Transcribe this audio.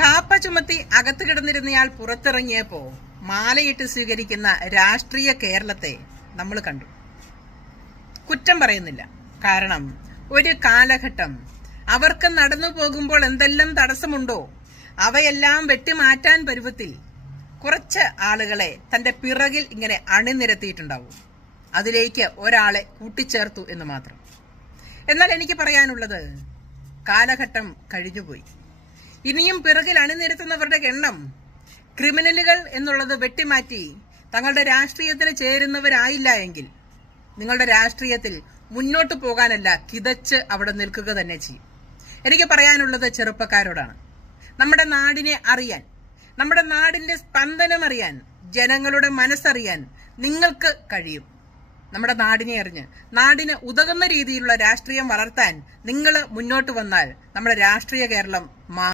കാപ്പ ചുമത്തി അകത്ത് കിടന്നിരുന്നയാൾ പുറത്തിറങ്ങിയപ്പോ മാലയിട്ട് സ്വീകരിക്കുന്ന രാഷ്ട്രീയ കേരളത്തെ നമ്മൾ കണ്ടു. കുറ്റം പറയുന്നില്ല. കാരണം ഒരു കാലഘട്ടം അവർക്ക് നടന്നു പോകുമ്പോൾ എന്തെല്ലാം തടസ്സമുണ്ടോ അവയെല്ലാം വെട്ടിമാറ്റാൻ പരുവത്തിൽ കുറച്ച് ആളുകളെ തന്റെ പിറകിൽ ഇങ്ങനെ അണിനിരത്തിയിട്ടുണ്ടാവും. അതിലേക്ക് ഒരാളെ കൂട്ടിച്ചേർത്തു എന്ന് മാത്രം. എന്നാൽ എനിക്ക് പറയാനുള്ളത്, കാലഘട്ടം കഴിഞ്ഞുപോയി. ഇനിയും പിറകിൽ അണിനിരത്തുന്നവരുടെ എണ്ണം ക്രിമിനലുകൾ എന്നുള്ളത് വെട്ടിമാറ്റി തങ്ങളുടെ രാഷ്ട്രീയത്തിന് ചേരുന്നവരായില്ല എങ്കിൽ നിങ്ങളുടെ രാഷ്ട്രീയത്തിൽ മുന്നോട്ട് പോകാനല്ല, കിതച്ച് അവിടെ നിൽക്കുക തന്നെ ചെയ്യും. എനിക്ക് പറയാനുള്ളത് ചെറുപ്പക്കാരോടാണ്. നമ്മുടെ നാടിനെ അറിയാൻ, നമ്മുടെ നാടിന്റെ സ്പന്ദനം അറിയാൻ, ജനങ്ങളുടെ മനസ്സറിയാൻ നിങ്ങൾക്ക് കഴിയും. നമ്മുടെ നാടിനെ അറിഞ്ഞ് നാടിന് ഉതകുന്ന രീതിയിലുള്ള രാഷ്ട്രീയം വളർത്താൻ നിങ്ങൾ മുന്നോട്ട് വന്നാൽ നമ്മുടെ രാഷ്ട്രീയ കേരളം